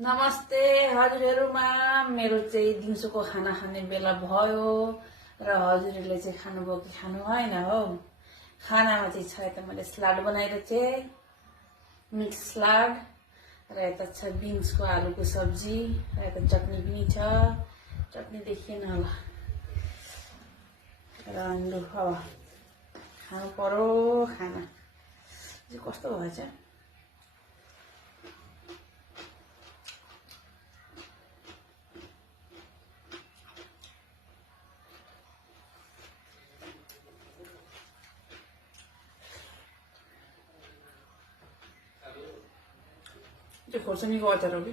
नमस्ते हजुरहरुमा मेरो चाहिँ दिउँसोको खाना खाने बेला भयो र हजुरहरुले चाहिँ खानुभयो कि खानु भएन हो। खानामा चाहिँ छ यता मैले सलाद बनाएको थिएँ, मिक्स सलाद, र यता छ बिन्सको आलुको सब्जी, र यता चटनी पनि छ। चटनी देखिएन होला र लु अब खानु पर्यो। खाना चाहिँ कस्तो भएछ? त्यो खोर्सानीको अचार हो कि